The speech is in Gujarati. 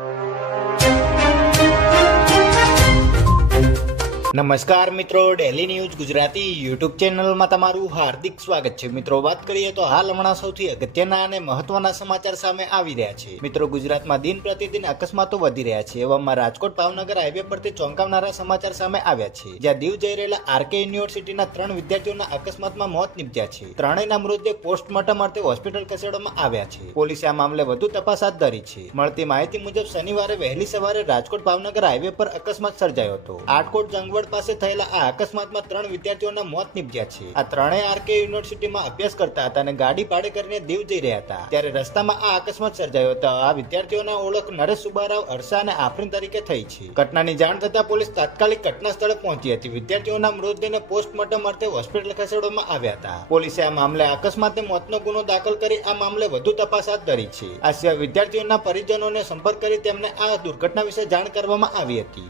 you. નમસ્કાર મિત્રો ડેલી ન્યૂઝ ગુજરાતી યુટ્યુબ ચેનલમાં તમારું હાર્દિક સ્વાગત છે. મિત્રો, વાત કરીએ તો હાલ હમણાં સૌથી અગત્યના અને મહત્વના સમાચાર સામે આવી રહ્યા છે. મિત્રો, ગુજરાતમાં દિન પ્રતિદિન અકસ્માતો વધી રહ્યા છે. એવામાં રાજકોટ, ભાવનગર હાઈવે પરથી ચોંકાવનારા સમાચાર સામે આવ્યા છે. જ્યાં દીવ જઈ રહેલા આરકે યુનિવર્સિટીના ત્રણ વિદ્યાર્થીઓના અકસ્માતમાં મોત નીપજ્યા છે. ત્રણેયના મૃતદેહ પોસ્ટમોર્ટમ અર્થે હોસ્પિટલ ખસેડવામાં આવ્યા છે. પોલીસે આ મામલે વધુ તપાસ હાથ ધરી છે. મળતી માહિતી મુજબ શનિવારે વહેલી સવારે રાજકોટ, ભાવનગર હાઈવે પર અકસ્માત સર્જાયો હતો. આટકોટ જંગવડ પાસે થયેલા આ અકસ્માતમાં ત્રણ વિદ્યાર્થીઓના મોત નીપજ્યા છે. આ ત્રણેય આરકે યુનિવર્સિટીમાં અભ્યાસ કરતા હતા અને ગાડી ભાડે કરીને દીવ જઈ રહ્યા હતા. ત્યારે રસ્તામાં આ અકસ્માત સર્જાયો હતો. આ વિદ્યાર્થીઓના ઓળખ નરેશ સુબારાવ અરસા અને આફરીન તરીકે થઈ છે. ઘટનાની જાણ થતાં પોલીસ તાત્કાલિક ઘટના સ્થળે પહોંચી હતી. વિદ્યાર્થીઓના મૃતદેહને પોસ્ટમોર્ટમ અર્થે હોસ્પિટલ ખસેડવામાં આવ્યા હતા. પોલીસે આ મામલે અકસ્માતે મોતનો ગુનો દાખલ કરી આ મામલે વધુ તપાસ હાથ ધરી છે. આ સિવાય વિદ્યાર્થીઓના પરિજનોને સંપર્ક કરી તેમને આ દુર્ઘટના વિશે જાણ કરવામાં આવી હતી.